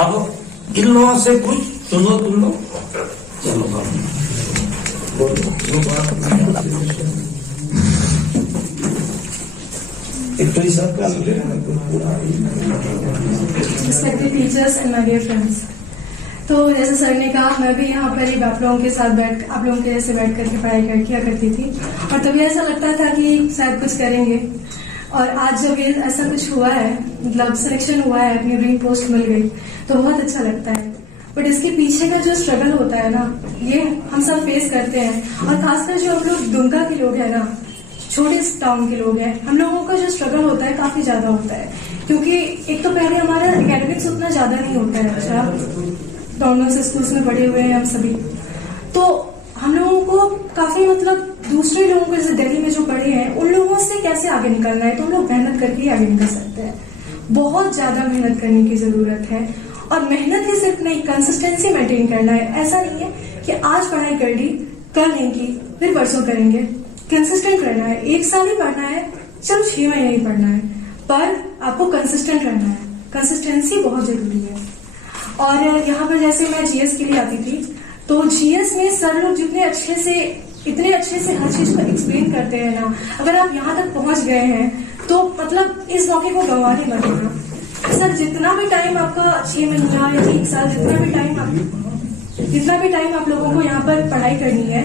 अब इन लोगों से कुछ सुनो तुम लोग। चलो Respected teachers and my dear friends, तो जैसे सर ने कहा, मैं भी यहाँ पर ही आप लोगों के साथ आप लोगों के जैसे बैठ करके पढ़ाई किया करती थी, और तभी ऐसा लगता था कि शायद कुछ करेंगे। और आज जब ये ऐसा कुछ हुआ है, मतलब सिलेक्शन हुआ है, अपनी ड्रीम पोस्ट मिल गई, तो बहुत अच्छा लगता है। बट इसके पीछे का जो स्ट्रगल होता है ना, ये हम सब फेस करते हैं। और खासकर जो हम लोग दुमका के लोग हैं ना, छोटे टाउन के लोग हैं, हम लोगों का जो स्ट्रगल होता है काफी ज्यादा होता है। क्योंकि एक तो पहले हमारा एकेडमिक्स उतना ज्यादा नहीं होता है। अच्छा, नॉर्मल से स्कूल्स में पढ़े हुए हैं हम सभी, तो हम लोगों को काफी मतलब दूसरे लोगों को, जैसे दिल्ली में जो पढ़े हैं, उन लोगों से कैसे आगे निकलना है, तो हम लोग मेहनत करके ही आगे निकल सकते हैं। बहुत ज्यादा मेहनत करने की जरूरत है। और मेहनत ही सिर्फ नहीं, कंसिस्टेंसी मेंटेन करना है। ऐसा नहीं है कि आज पढ़ाई कर ली, कल नहीं की, फिर परसों करेंगे। कंसिस्टेंट रहना है। 1 साल ही पढ़ना है, चलो 6 महीने ही पढ़ना है, पर आपको कंसिस्टेंट रहना है। कंसिस्टेंसी बहुत जरूरी है। और यहाँ पर जैसे मैं जीएस के लिए आती थी, तो जीएस में सर लोग इतने अच्छे से हर चीज को एक्सप्लेन करते हैं ना, अगर आप यहाँ तक पहुंच गए हैं तो मतलब इस मौके को गंवाने मत देना। सर जितना भी टाइम आपका 6 महीना या 1 साल, जितना भी टाइम आप लोगों को यहाँ पर पढ़ाई करनी है,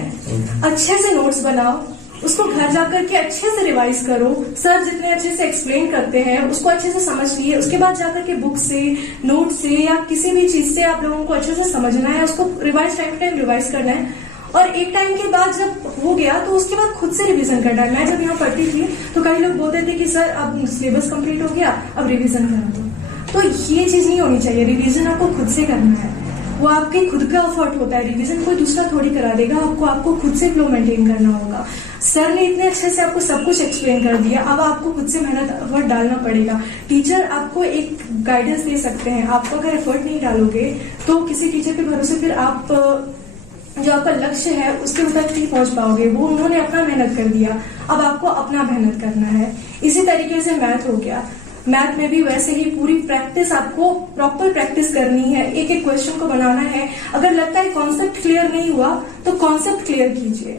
अच्छे से नोट्स बनाओ, उसको घर जाकर के अच्छे से रिवाइज करो। सर जितने अच्छे से एक्सप्लेन करते हैं उसको अच्छे से समझ लिए, उसके बाद जाकर के बुक से, नोट से या किसी भी चीज से आप लोगों को अच्छे से समझना है, उसको revise time to time revise करना है। और एक टाइम के बाद जब हो गया तो उसके बाद खुद से रिवीजन करना है। मैं जब यहाँ पढ़ती थी तो कई लोग बोलते थे कि सर अब सिलेबस कंप्लीट हो गया, अब रिवीजन करा दो। तो ये चीज नहीं होनी चाहिए। रिवीजन आपको खुद से करना है, वो आपके खुद का एफर्ट होता है। रिवीजन कोई दूसरा थोड़ी करा देगा, आपको खुद से फ्लो मेंटेन करना होगा। सर ने इतने अच्छे से आपको सब कुछ एक्सप्लेन कर दिया, अब आपको खुद से मेहनत एफर्ट डालना पड़ेगा। टीचर आपको एक गाइडेंस दे सकते हैं, आपको अगर एफर्ट नहीं डालोगे तो किसी टीचर के भरोसे फिर आप जो आपका लक्ष्य है उसके तक नहीं पहुंच पाओगे। वो उन्होंने अपना मेहनत कर दिया, अब आपको अपना मेहनत करना है। इसी तरीके से मैथ हो गया, मैथ में भी वैसे ही पूरी प्रैक्टिस, आपको प्रॉपर प्रैक्टिस करनी है, एक एक क्वेश्चन को बनाना है। अगर लगता है कॉन्सेप्ट क्लियर नहीं हुआ तो कॉन्सेप्ट क्लियर कीजिए।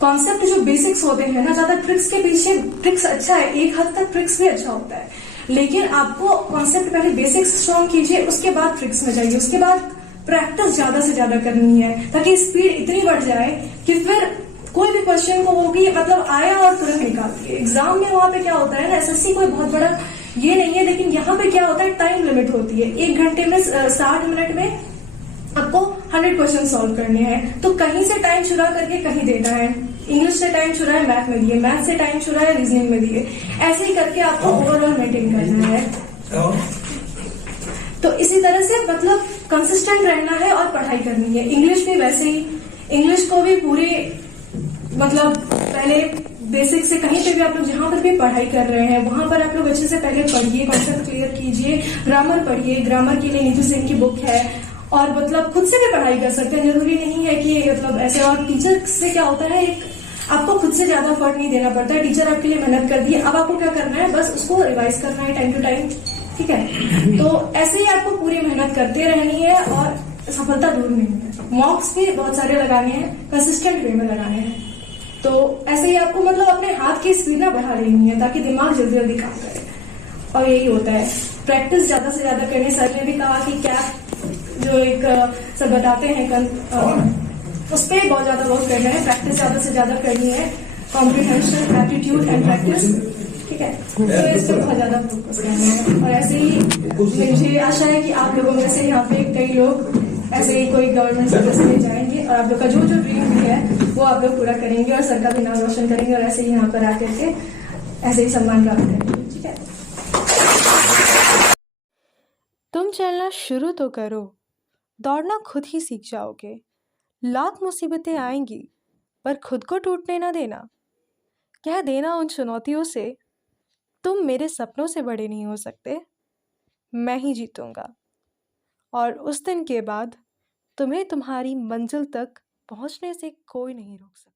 कॉन्सेप्ट जो बेसिक्स होते हैं ना, ज्यादा ट्रिक्स के पीछे, ट्रिक्स अच्छा है, एक हद तक ट्रिक्स भी अच्छा होता है, लेकिन आपको कॉन्सेप्ट पहले बेसिक्स स्ट्रॉन्ग कीजिए, उसके बाद ट्रिक्स में जाइए। उसके बाद प्रैक्टिस ज्यादा से ज्यादा करनी है, ताकि स्पीड इतनी बढ़ जाए कि फिर कोई भी क्वेश्चन को होगी मतलब आया और तुरंत निकाल दिए। एग्जाम में वहां पे क्या होता है ना, एसएससी कोई बहुत बड़ा ये नहीं है, लेकिन यहाँ पे क्या होता है, टाइम लिमिट होती है। 1 घंटे में 60 मिनट में आपको 100 क्वेश्चन सॉल्व करने हैं। तो कहीं से टाइम चुरा करके कहीं देना है। इंग्लिश से टाइम चुरा है, मैथ में दिए, मैथ से टाइम चुरा है, रीजनिंग में दिए। ऐसे ही करके आपको ओवरऑल मेंटेन करना है। तो इसी तरह से मतलब कंसिस्टेंट रहना है और पढ़ाई करनी है। इंग्लिश भी वैसे ही, इंग्लिश को भी पूरे मतलब पहले बेसिक से, कहीं पे भी आप लोग जहां पर भी पढ़ाई कर रहे हैं वहां पर आप लोग अच्छे से पहले पढ़िए, कॉन्सेप्ट क्लियर कीजिए, ग्रामर पढ़िए। ग्रामर के लिए नीतू सिंह की बुक है, और मतलब खुद से भी पढ़ाई कर सकते हैं, जरूरी नहीं है कि मतलब ऐसे। और टीचर से क्या होता है, आपको खुद से ज्यादा एफर्ट नहीं देना पड़ता है, टीचर आपके लिए मेहनत कर दी है, अब आपको क्या करना है, बस उसको रिवाइज करना है टाइम टू टाइम, ठीक है। तो ऐसे ही आपको पूरी मेहनत करते रहनी है और सफलता दूर नहीं है। मॉक्स भी बहुत सारे लगाने हैं, कंसिस्टेंट वे में लगाने हैं। तो ऐसे ही आपको मतलब अपने हाथ की स्पीड ना बढ़ा लेनी है, ताकि दिमाग जल्दी जल्दी काम करे। और यही होता है, प्रैक्टिस ज्यादा से ज्यादा करनी। सर ने भी कहा कि क्या जो एक सर बताते हैं उस पर बहुत ज्यादा वर्क करना है, प्रैक्टिस ज्यादा से ज्यादा करनी है, कॉम्प्रिहेंशन, एप्टीट्यूड एंड प्रैक्टिस, ठीक है। तो इस पर बहुत ज्यादा फोकस करना है। और ऐसे ही मुझे आशा है कि आप लोगों में से यहाँ पे कई लोग ऐसे ही कोई गवर्नमेंट सर्विस में जाएंगे, और आप लोग का जो जो ड्रीम भी है वो आप लोग पूरा करेंगे, और सर का भी नाम रोशन करेंगे, और ऐसे ही यहाँ पर आकर के ऐसे ही सम्मान प्राप्त करेंगे, ठीक है। तुम चलना शुरू तो करो, दौड़ना खुद ही सीख जाओगे। लाख मुसीबतें आएंगी पर खुद को टूटने ना देना। कह देना उन चुनौतियों से, तुम मेरे सपनों से बड़े नहीं हो सकते, मैं ही जीतूंगा। और उस दिन के बाद तुम्हें तुम्हारी मंजिल तक पहुंचने से कोई नहीं रोक सकता।